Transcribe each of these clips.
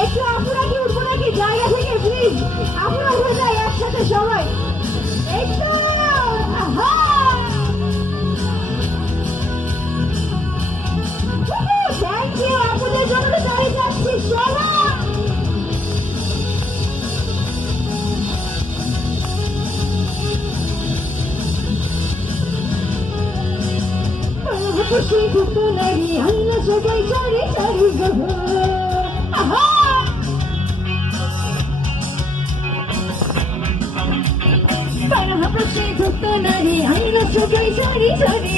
একটু আপনারা কি উঠবো নাকি জায়গা থেকে প্লিজ আপনারা উঠে যায় একসাথে সবাই একটু থ্যাংক ইউ আপনাদের জন্য দাঁড়িয়ে যাচ্ছি সবাই খুশি খুশি নারী আল্লা সবাই চড়ে চারু খুশি খুশি নারী আল্লা সবাই চড়ে চারি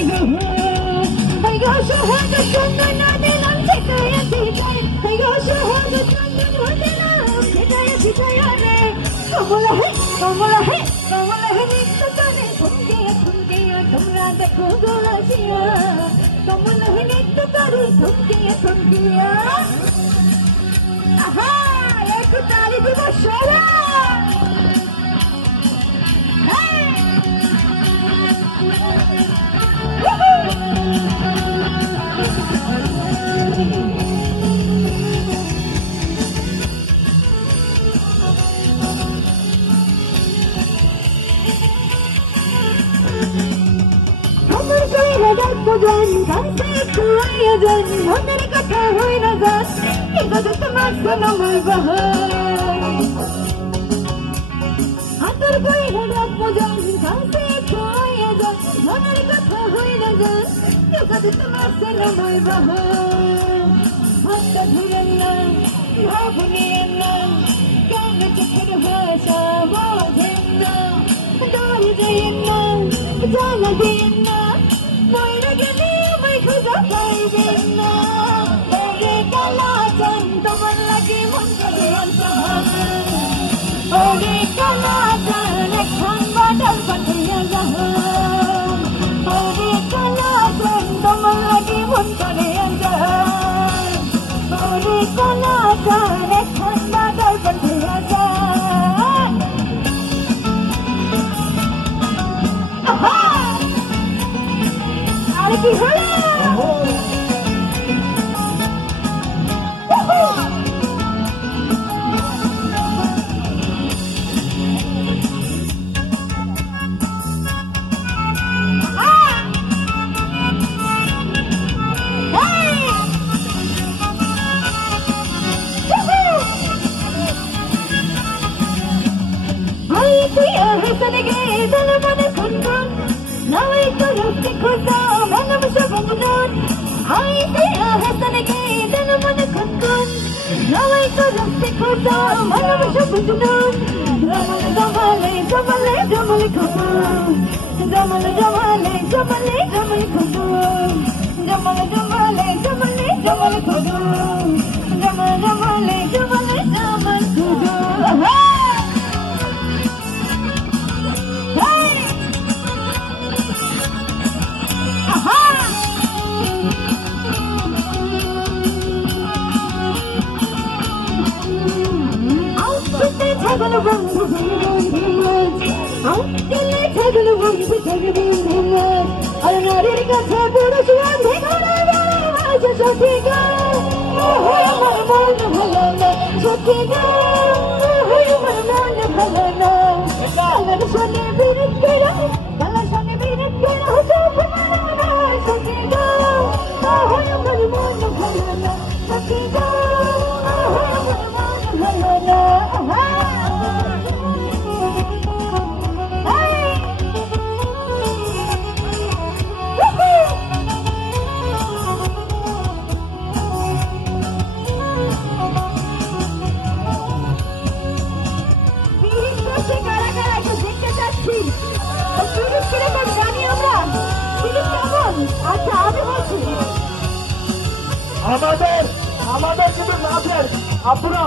সহাগ সুন্দর নামে নাম শেখাইয়াছি সহাগ সুন্দর নামে নাম শেখাইয়াছি কমলা হে কমলা হে কমলা হে নিত্য করে থমকিয়া থমকিয়া তোমরা দেখো গোলাসিয়া কমলা হে নিত্য করে থমকিয়া থমকিয়া আহা একটু তালি দিব সবাই মনের কথা হয় না গাছ কিন্তু তোমার আমার হাতের বই হঠাৎ মজন গাছে খোয়া যান মনের কথা হয় না গাছ কিন্তু তোমার আমার হাতটা ধরেন না ভাব নিয়েন না কেন চোখের ভাষা বোঝেন না ডাল দেন না জ্বালা দেন না ময়রা গেলে আমায় খুঁজা পাইবেন না ওরে কালাচান তোমার লাগে মন করে ওরে কালাচান এখন বাদাম পাঠিয়ে যাও ওরে কালাচান তোমার লাগে মন করে ওরে কালাচান এখন বাদাম পাঠিয়ে যাও কি হলো আমাদের শুধু নাচের আপনারা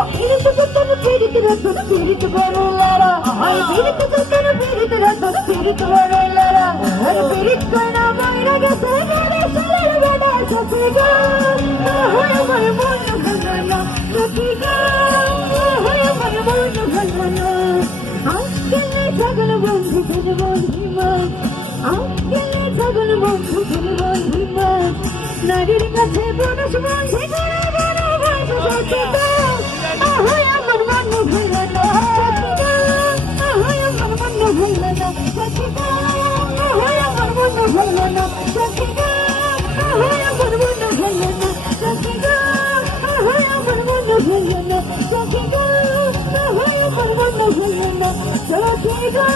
নারীর কাছে পুরুষ বন্ধে করে ভালোবাসা সত্যি গো আহায় আমার মন ভুলো না সত্যি গো আহায় আমার মন ভুলো না সত্যি গো আহায় আমার মন ভুলো না সত্যি গো আহায় আমার মন ভুলো না সত্যি গো আহায় আমার মন ভুলো না সত্যি গো আহায় আমার মন ভুলো না সত্যি গো